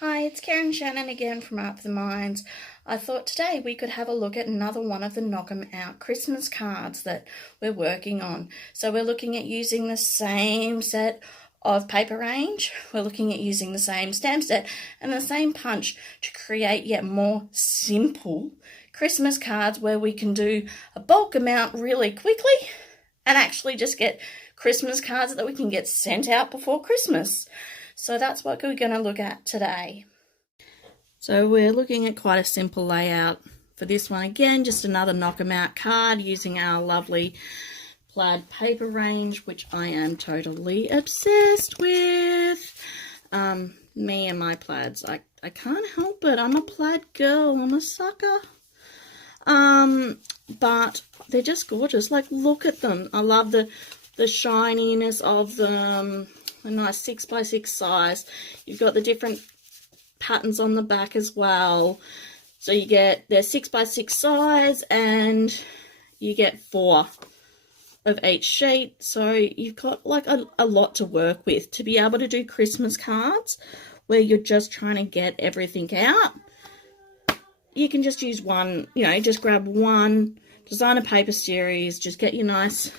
Hi, it's Karen Shannon again from Art for the Minds. I thought today we could have a look at another one of the Knock 'em Out Christmas cards that we're working on. So we're looking at using the same set of paper range, we're looking at using the same stamp set and the same punch to create yet more simple Christmas cards where we can do a bulk amount really quickly and actually just get Christmas cards that we can get sent out before Christmas. So that's what we're going to look at today. So we're looking at quite a simple layout for this one. Again, just another Knock 'em Out card using our lovely plaid paper range, which I am totally obsessed with. Me and my plaids. I can't help it. I'm a plaid girl. I'm a sucker. But they're just gorgeous. Like, look at them. I love the shininess of them. A nice 6x6 size. You've got the different patterns on the back as well. So you get their 6x6 size and you get 4 of each sheet. So you've got like a lot to work with to be able to do Christmas cards where you're just trying to get everything out. You can just use one, just grab one designer paper series, just get your nice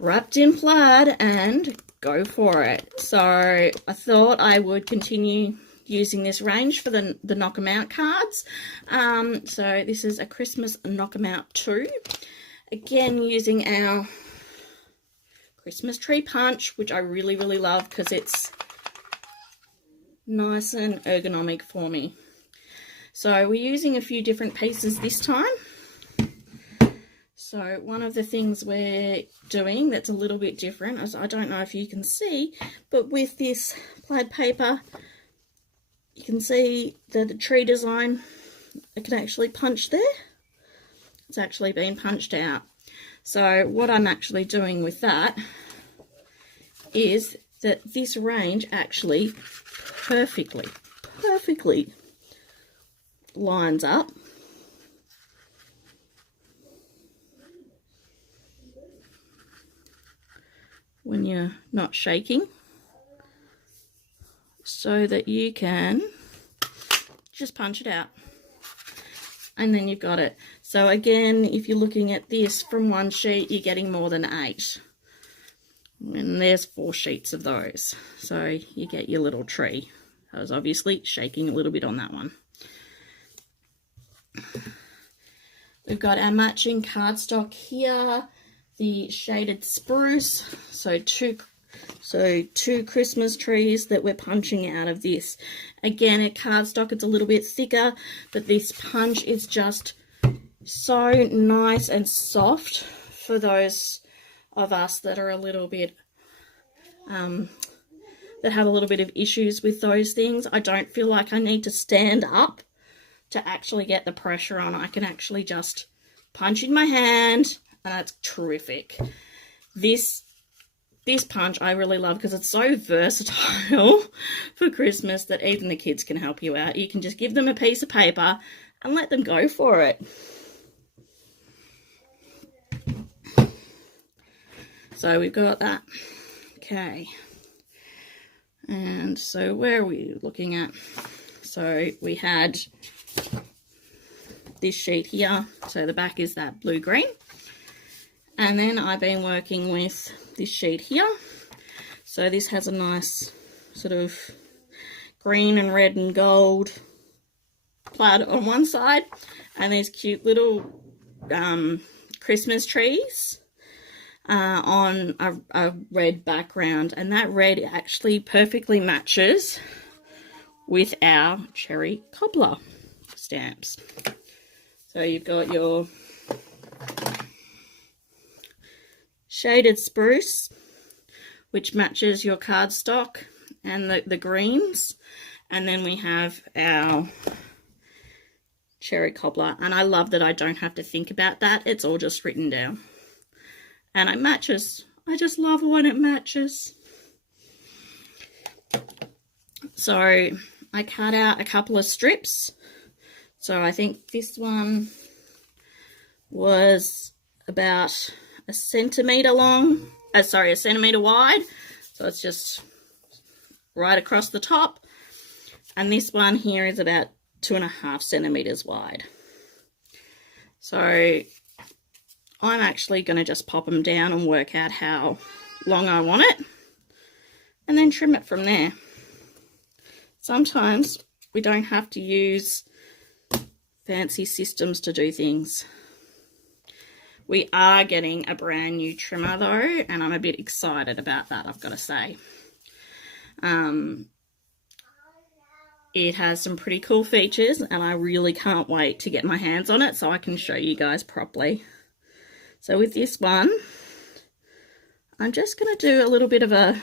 wrapped in plaid and go for it. So I thought I would continue using this range for the Knock 'em Out cards. So this is a Christmas Knock 'em Out 2. Again, using our Christmas tree punch, which I really, really love because it's nice and ergonomic for me. So we're using a few different pieces this time. So one of the things we're doing that's a little bit different, as I don't know if you can see, but with this plaid paper, you can see the tree design, I can actually punch there. It's actually been punched out. So what I'm actually doing with that is that this range actually perfectly lines up when you're not shaking, so that you can just punch it out and then you've got it. So again, if you're looking at this from one sheet, you're getting more than 8, and there's 4 sheets of those, so you get your little tree. I was obviously shaking a little bit on that one. We've got our matching cardstock here, the shaded spruce, so two Christmas trees that we're punching out of this. Again, a cardstock, it's a little bit thicker, but this punch is just so nice and soft for those of us that are a little bit that have a little bit of issues with those things. I don't feel like I need to stand up to actually get the pressure on. I can actually just punch in my hand, and that's terrific. This punch I really love because it's so versatile for Christmas that even the kids can help you out. You can just give them a piece of paper and let them go for it. So we've got that. Okay. And so where are we looking at? So we had this sheet here. So the back is that blue-green. And then I've been working with this sheet here. So this has a nice sort of green and red and gold plaid on one side, and these cute little Christmas trees on a red background, and that red actually perfectly matches with our cherry cobbler stamps. So you've got your shaded spruce, which matches your cardstock and the greens, and then we have our cherry cobbler, and I love that I don't have to think about that. It's all just written down, and it matches. I just love when it matches. So I cut out a couple of strips. So I think this one was about a centimetre wide. So it's just right across the top. And this one here is about 2.5 centimeters wide. So I'm actually going to just pop them down and work out how long I want it, and then trim it from there. Sometimes we don't have to use fancy systems to do things. We are getting a brand new trimmer though, and I'm a bit excited about that, I've got to say. It has some pretty cool features, and I really can't wait to get my hands on it so I can show you guys properly. So with this one, I'm just going to do a little bit of a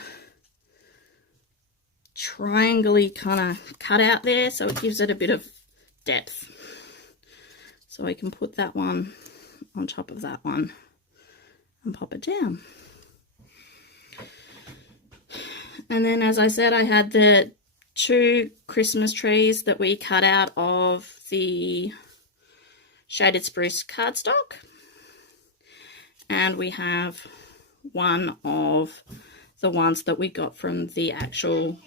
triangle-y kind of cut out there so it gives it a bit of depth. So we can put that one on top of that one and pop it down. And then, as I said, I had the 2 Christmas trees that we cut out of the shaded spruce cardstock, and we have one of the ones that we got from the actual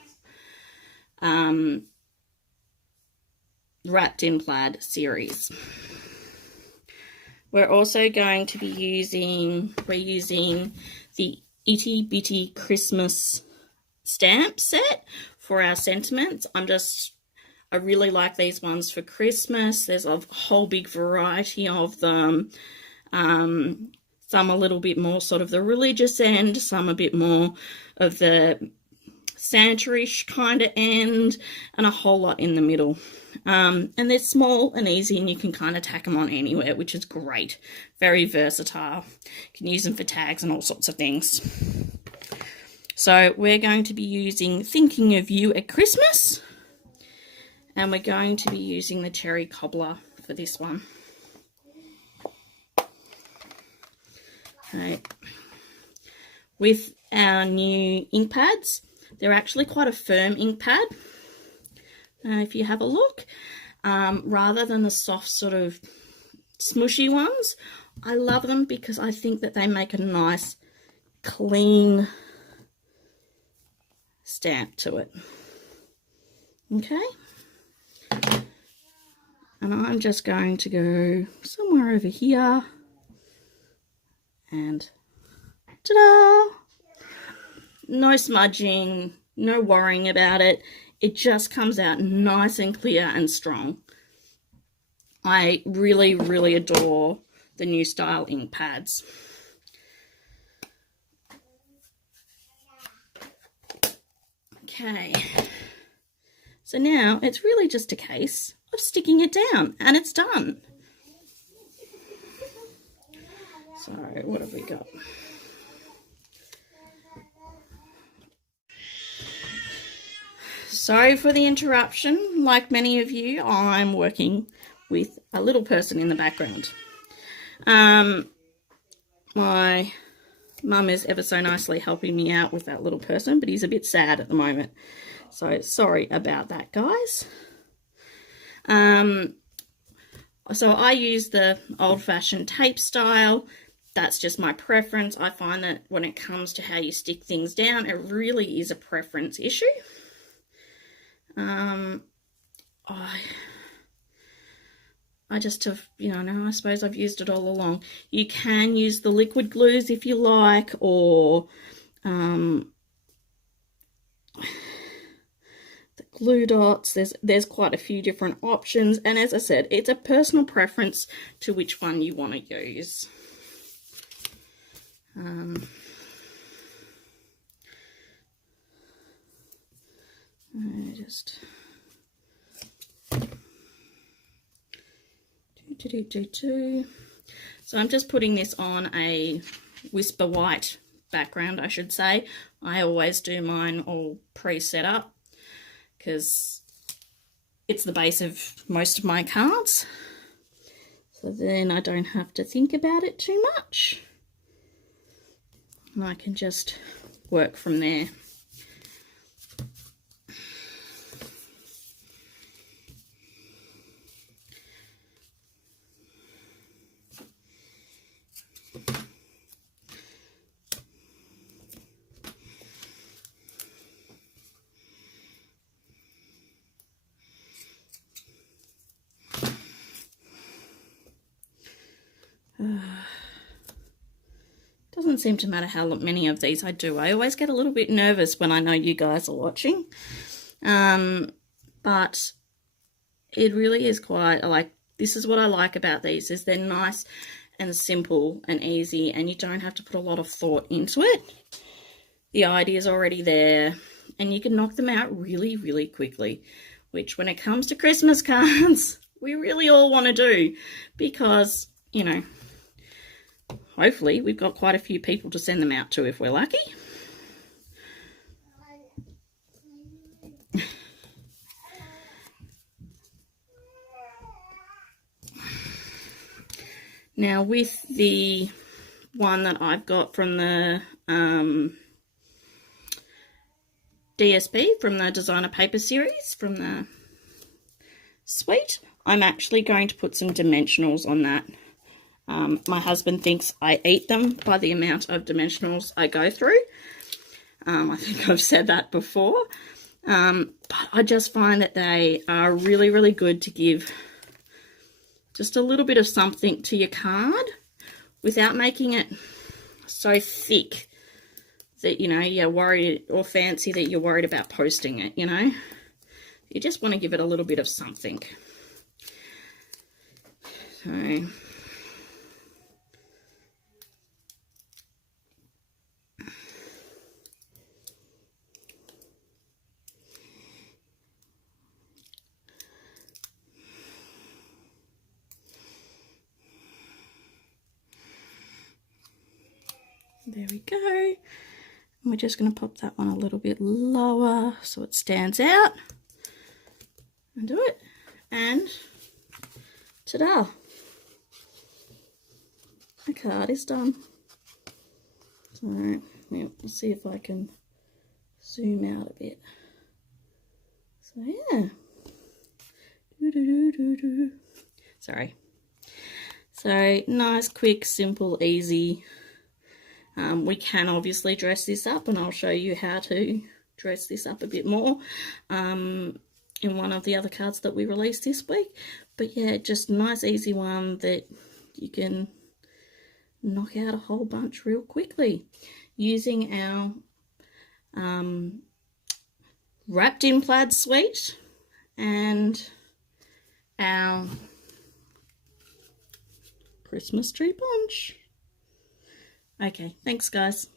Wrapped in Plaid series. We're also going to be using the Itty Bitty Christmas stamp set for our sentiments. I really like these ones for Christmas. There's a whole big variety of them. Some a little bit more sort of the religious end, some a bit more of the Santa-ish kind of end, and a whole lot in the middle. And they're small and easy, and you can kind of tack them on anywhere, which is great. Very versatile. You can use them for tags and all sorts of things. So we're going to be using Thinking of You at Christmas, and we're going to be using the Cherry Cobbler for this one. Okay. With our new ink pads, they're actually quite a firm ink pad. If you have a look, rather than the soft sort of smushy ones, I love them because I think that they make a nice clean stamp to it. Okay, and I'm just going to go somewhere over here, and ta-da! No smudging, no worrying about it. It just comes out nice and clear and strong. I really, really adore the new style ink pads. Okay, so now it's really just a case of sticking it down, and it's done. So what have we got? Sorry for the interruption. Like many of you, I'm working with a little person in the background. My mum is ever so nicely helping me out with that little person, but he's a bit sad at the moment. So sorry about that, guys. So I use the old-fashioned tape style. That's just my preference. I find that when it comes to how you stick things down, it really is a preference issue. I just have, I suppose I've used it all along. You can use the liquid glues if you like, or the glue dots. There's quite a few different options, and as I said, it's a personal preference to which one you want to use. So I'm just putting this on a Whisper White background, I should say. I always do mine all pre-set up because it's the base of most of my cards. So then I don't have to think about it too much. And I can just work from there. Doesn't seem to matter how many of these I do. I always get a little bit nervous when I know you guys are watching. But it really is quite, like, this is what I like about these, is they're nice and simple and easy, and you don't have to put a lot of thought into it. The idea is already there, and you can knock them out really, really quickly, which when it comes to Christmas cards, we really all want to do, because, you know, hopefully we've got quite a few people to send them out to if we're lucky. Now with the one that I've got from the DSP, from the Designer Paper series, from the suite, I'm actually going to put some dimensionals on that. My husband thinks I eat them by the amount of dimensionals I go through. I think I've said that before. But I just find that they are really, really good to give just a little bit of something to your card without making it so thick that, you know, you're worried, or fancy that you're worried about posting it, you know. You just want to give it a little bit of something. So there we go. And we're just going to pop that one a little bit lower so it stands out. And do it. And ta-da! The card is done. So, yeah, we'll see if I can zoom out a bit. So, yeah. Sorry. So, nice, quick, simple, easy. We can obviously dress this up, and I'll show you how to dress this up a bit more in one of the other cards that we released this week. But yeah, just nice, easy one that you can knock out a whole bunch real quickly using our wrapped in plaid suite and our Christmas tree bunch. Okay, thanks guys.